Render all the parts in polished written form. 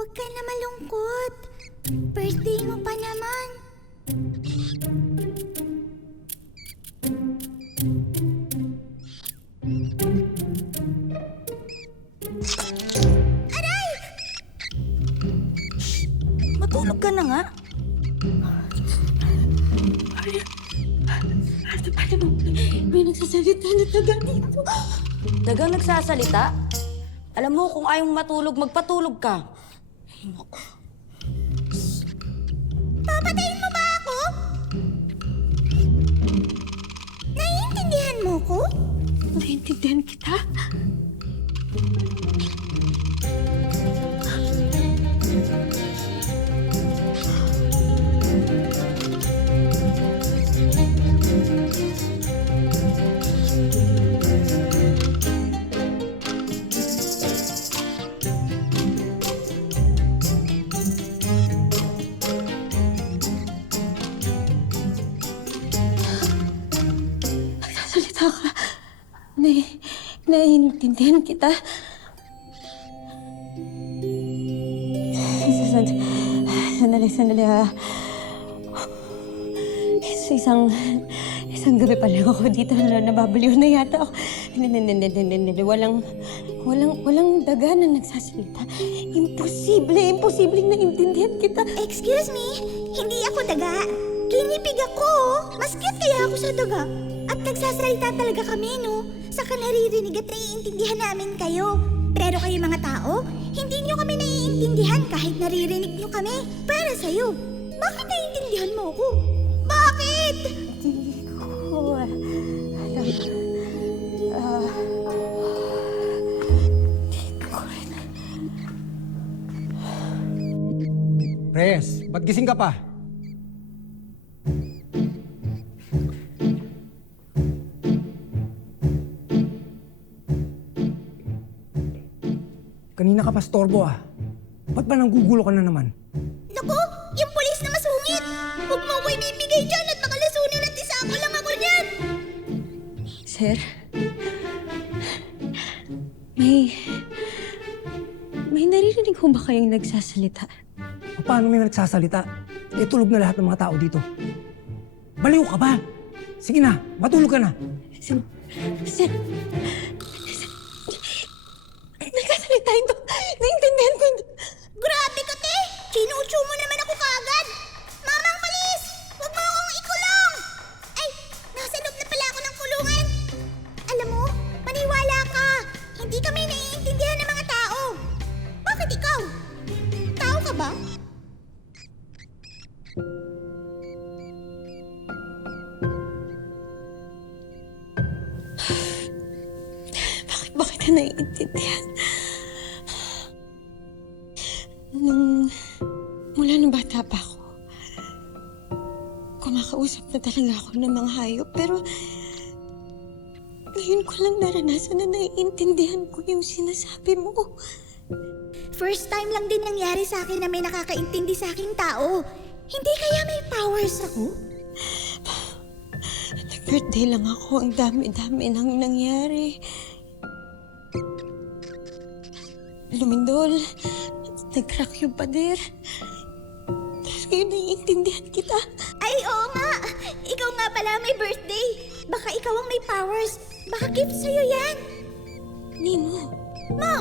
Huwag ka na malungkot. Birthday mo pa naman. Aray! Matulog ka na nga. Paano may nagsasalita na taga dito? Dagang nagsasalita? Alam mo, kung ayaw matulog, magpatulog ka. Papatayin mo ba ako? Naiintindihan mo ko? Naiintindihan kita? Salita ka. Naiintindihan kita. Sandali ha. Isang gabi pa lang ako dito na nababaliw na yata ako. Walang daga na nagsasalita. Imposibleng naiintindihan kita. Excuse me, hindi ako daga. Kinipig ako. Mas cute kaya ako sa daga. At nagsasalita talaga kami, no? Saka naririnig at naiintindihan namin kayo. Pero kayo mga tao, hindi nyo kami naiintindihan kahit naririnig nyo kami. Para sa'yo, bakit naiintindihan mo ko? Bakit? Hindi ko alam. Hindi ko rin. Pres, ba't gising ka pa? Kanina ka pa storbo ah. Ba't ba nanggugulo ka na naman? Naku, yung pulis na masungit! Huwag mo ko ibibigay dyan at makalasunin at isako lang ako niyan! Sir? May naririnig ho ba kayong nagsasalita? Paano may nagsasalita? Eh, tulog na lahat ng mga tao dito. Baliw ka ba? Sige na, matulog ka na. Sir, nagsasalita ito. Naiintindihan ko ito. Grabe ka, te! Chinucho mo naman ako kaagad! Mamang pulis! Huwag mo akong ikulong! Ay, nasa loob na pala ako ng kulungan! Alam mo, maniwala ka! Hindi kami naiintindihan ng mga tao! Bakit ikaw? Tao ka ba? Bakit na naiintindihan? Mula nung bata pa ako, kumakausap na talaga ako ng mga hayop, pero ngayon ko lang naranasan na naiintindihan ko yung sinasabi mo. First time lang din nangyari sa akin na may nakakaintindi sa aking tao. Hindi kaya may powers ako? Nag-birthday lang ako, ang dami-dami nang nangyari. Lumindol, nag-crack yung pader. Tapos ngayon naiintindihan kita. Ay, oo nga! Ikaw nga pala may birthday! Baka ikaw ang may powers! Baka gift sa'yo yan! Nino, Ma!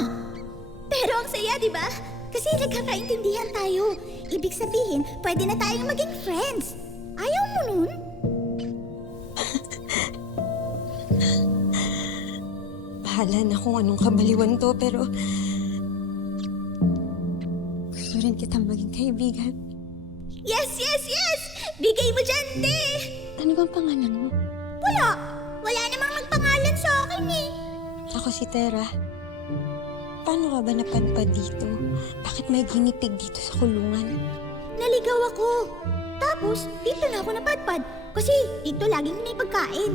Pero ang saya, di ba? Kasi nagkakaintindihan tayo. Ibig sabihin, pwede na tayong maging friends. Ayaw mo nun? bahala na kung anong kabaliwan to, pero gusto rin kitang maging kaibigan. Yes! Bigay mo dyan, te! Ano bang pangalan mo? Wala namang magpangalan sa akin eh. Ako si Tera. Paano ka ba napadpad dito? Bakit may ginipig dito sa kulungan? Naligaw ako. Tapos, dito na ako napadpad. Kasi dito laging may pagkain.